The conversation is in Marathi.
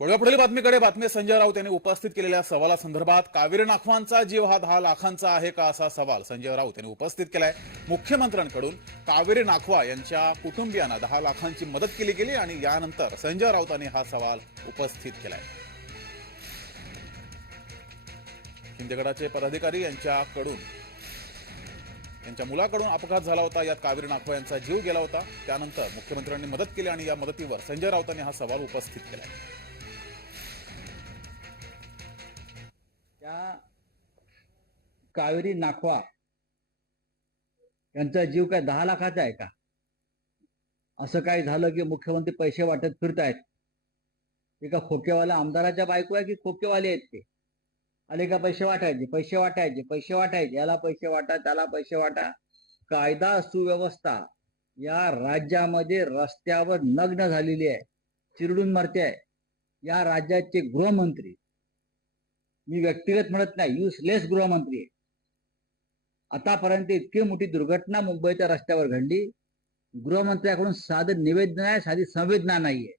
वळवा पुढील बातमीकडे बातमी संजय राऊत यांनी उपस्थित केलेल्या सवालासंदर्भात कावेरी नाखवांचा जीव हा दहा लाखांचा आहे का असा सवाल संजय राऊत यांनी उपस्थित केलाय. मुख्यमंत्र्यांकडून कावेरी नाखवा यांच्या कुटुंबियांना दहा लाखांची मदत केली गेली आणि यानंतर संजय राऊतांनी हा सवाल उपस्थित केलाय. शिंदेगडाचे पदाधिकारी यांच्याकडून यांच्या मुलाकडून अपघात झाला होता. यात कावेरी नाखवा यांचा जीव गेला होता. त्यानंतर मुख्यमंत्र्यांनी मदत केली आणि या मदतीवर संजय राऊतांनी हा सवाल उपस्थित केलाय. त्या कावेरी नाखवा यांचा जीव काय दहा लाखाचा आहे का? असं काय झालं की मुख्यमंत्री पैसे वाटत फिरतायत? ते का खोकेवाला आमदाराच्या बायको आहे की खोकेवाले आहेत ते? आले का पैसे वाटायचे? पैसे वाटायचे पैसे वाटायचे. याला पैसे वाटा त्याला पैसे वाटा. कायदा सुव्यवस्था या राज्यामध्ये रस्त्यावर नग्न झालेली आहे. चिरडून मरते आहे. या राज्याचे गृहमंत्री मी व्यक्तिगत म्हणत नाही युसलेस गृहमंत्री आहे. आतापर्यंत इतकी मोठी दुर्घटना मुंबईच्या रस्त्यावर घडली. गृहमंत्र्याकडून साधं निवेदन आहे साधी संवेदना नाहीये.